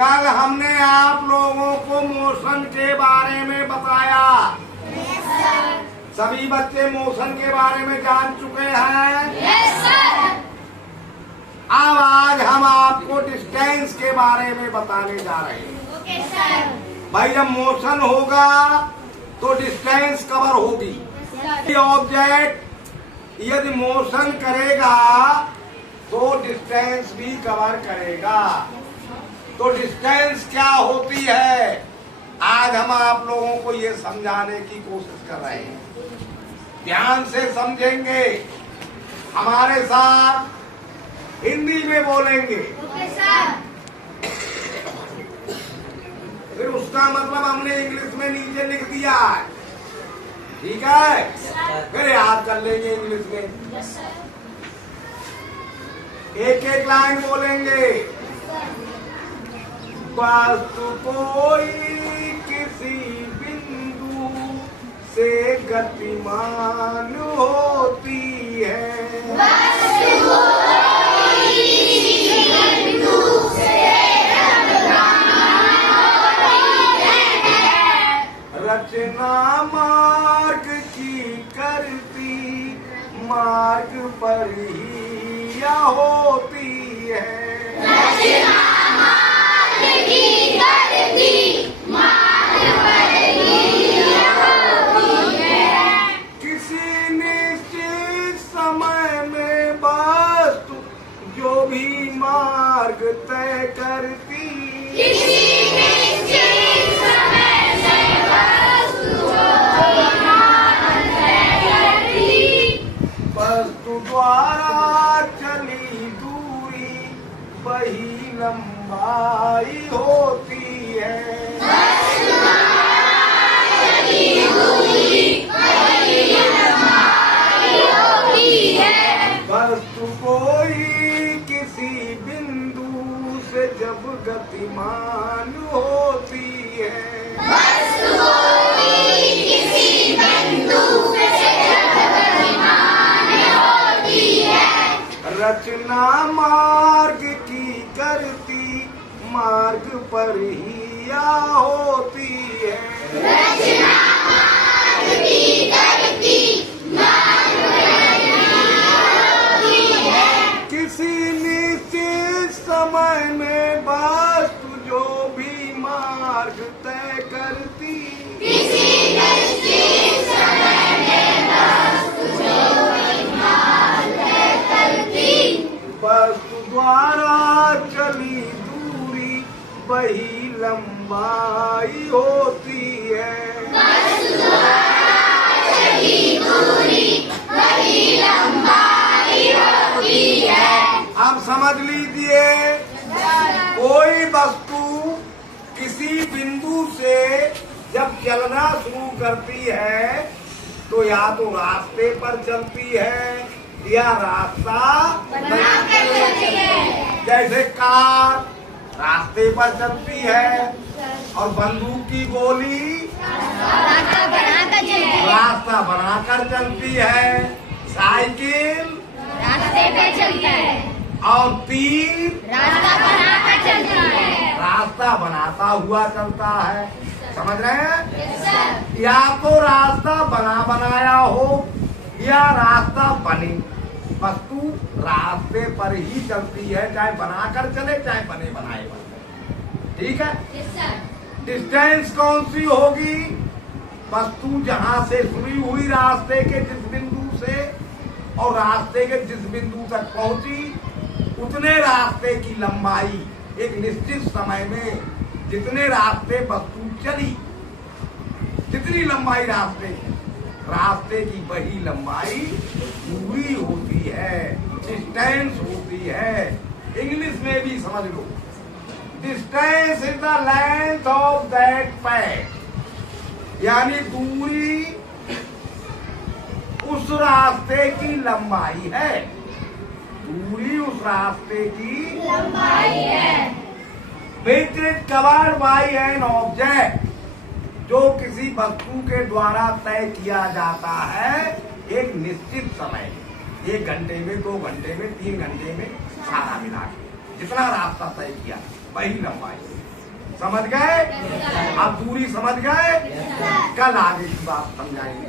कल हमने आप लोगों को मोशन के बारे में बताया। सभी बच्चे मोशन के बारे में जान चुके हैं। अब आज हम आपको डिस्टेंस के बारे में बताने जा रहे हैं। भाई जब मोशन होगा तो डिस्टेंस कवर होगी। ऑब्जेक्ट यदि मोशन करेगा तो डिस्टेंस भी कवर करेगा। तो डिस्टेंस क्या होती है, आज हम आप लोगों को ये समझाने की कोशिश कर रहे हैं। ध्यान से समझेंगे, हमारे साथ हिंदी में बोलेंगे। फिर उसका मतलब हमने इंग्लिश में नीचे लिख दिया है, ठीक है? फिर याद कर लेंगे इंग्लिश में। एक एक लाइन बोलेंगे। वस्तु कोई किसी बिंदु से गतिमान होती है। रचना मार्ग की करती मार्ग पर ही या होती है। किसी निश्चित समय में वस्तु जो भी मार्ग तय करती, वस्तु द्वारा चली दूरी वही लंबाई होती है। वस्तु कोई किसी बिंदु से जब गतिमान होती है। रचना मार्ग की करती मार्ग पर ही या होती है। रचना मार्ग की करती मार्ग पर ही होती है। किसी निश्चित समय में वस्तु जो भी मार्ग तय करती, किसी निश्चित समय में वस्तु जो भी मार्ग तय करती, वस्तु द्वारा चली दूरी वही लंबाई होती है। वस्तु द्वारा चली दूरी वही लंबाई होती है। अब समझ लीजिए, कोई वस्तु किसी बिंदु से जब चलना शुरू करती है तो या तो रास्ते पर चलती है या रास्ता बनाकर चलती है। जैसे कार रास्ते पर चलती है और बंदूक की गोली रास्ता बनाकर चलती है। साइकिल रास्ते पे चलता है और तीर रास्ता बनाकर चलता है। रास्ता बनाता हुआ चलता है। समझ रहे हैं? या तो रास्ता बनाया हो या रास्ता बने, वस्तु रास्ते पर ही चलती है, चाहे बनाकर चले चाहे बने बनाए बने। ठीक है? डिस्टेंस कौन सी होगी? वस्तु जहां से शुरू हुई रास्ते के जिस बिंदु से और रास्ते के जिस बिंदु तक पहुंची, उतने रास्ते की लंबाई एक निश्चित समय में जितने रास्ते वस्तु चली, जितनी लंबाई रास्ते की वही लंबाई दूरी होती है, डिस्टेंस होती है। इंग्लिश में भी समझ लो, distance is the length of that path, यानी दूरी उस रास्ते की लंबाई है। दूरी उस रास्ते की लंबाई है। Which is covered by an object, जो किसी वस्तु के द्वारा तय किया जाता है एक निश्चित समय, 1 घंटे में, 2 घंटे में, 3 घंटे में, सारा मिला के जितना रास्ता तय किया। वही लंबाई। समझ गए? अब दूरी समझ गए? कल आगे की बात समझाएंगे।